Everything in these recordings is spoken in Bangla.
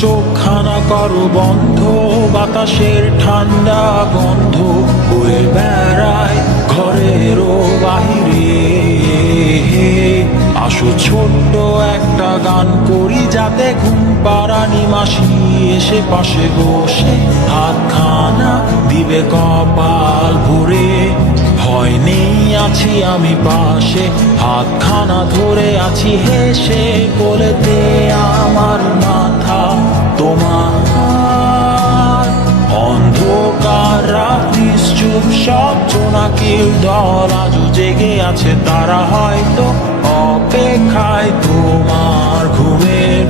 চোখখানা করো বন্ধ, বাতাসের ঠান্ডা গন্ধ বয়ে বেড়ায় ঘরেরও বাহিরে। আসো ছোট্ট একটা গান করি, যাতে ঘুম পাড়ানি মাসি এসে পাশে বসে হাতখানা দিবে কপাল ভরে। ভয় নেই, আছি আমি পাশে, হাতখানা ধরে আছি হেসে, কোলেতে আমার মাথা তোমার। অন্ধকার রাত্রি চুপ, সব জোনাকির দল আজও জেগে আছে, তারা হয়তো অপেক্ষায় তোমার ঘুমের।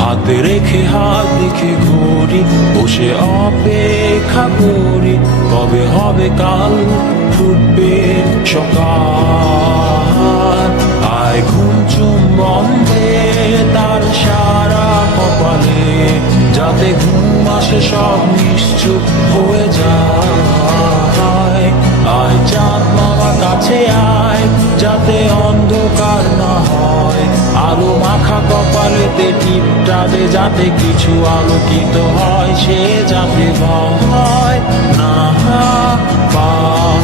হাতে রেখে হাত দেখে ঘুরি, বসে অপেক্ষা করি, কবে হবে কাল ফুটবে সকাল। আয় ঘুম চুম্বন দে তার সারা কপালে, যাতে ঘুম আসে সব নিশ্চুপ হয়ে যায়। আয় চাঁদ মামা কাছে আয়, যাতে অন্ধকার না হয়, আলো মাখা কপালেতে টিপটা দে, যাতে কিছু আলোকিত হয়, সে যাতে ভয় না পায়।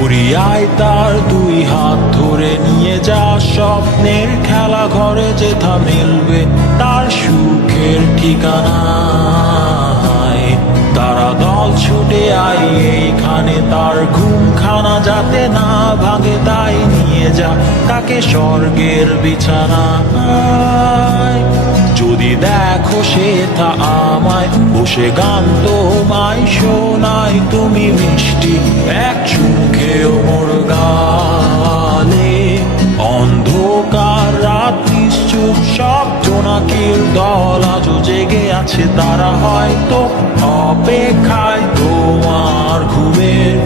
উড়িয়ায় তার দুই হাত ধরে নিয়ে যা, স্বপ্নের খেলা ঘরে যেথা মিলবে তার সুখের ঠিকানায়। তারা দল ছুটে আয় এইখানে, তার ঘুমখানা যাতে না ভাঙে, তাই নিয়ে যা তাকে স্বর্গের বিছানায়। যদি দেখো সে তা আমায় বসে গান তোমায় শোনায়, তুমি মিষ্টি এক চুমুকেও মোর গালে। অন্ধকার রাত্রি চুপ, সব জোনাকির দল আজও জেগে আছে, তারা হয়তো অপেক্ষায় তোমার ঘুমের।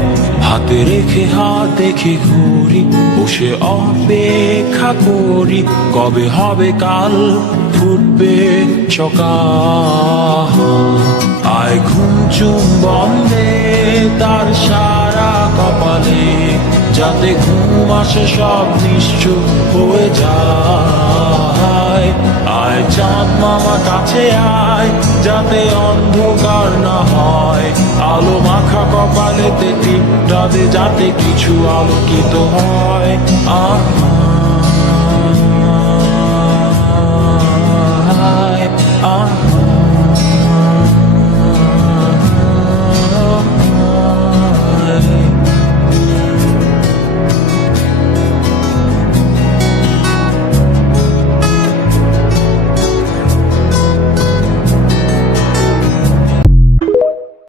হাতে রেখে হাত দেখে ঘুরি, বসে অপেক্ষা করি, কবে হবে কাল ফুটবে সকাল। আয় ঘুম চুম্বন দে তার সারা কপালে, যাতে ঘুম আসে সব নিশ্চুপ হয়ে যায়। আয় চাঁদ মামা কাছে আয়, যাতে অন্ধকার না হয়, আলো মাখা কপালেতে টিপটা দে, যাতে কিছু আলোকিত হয়।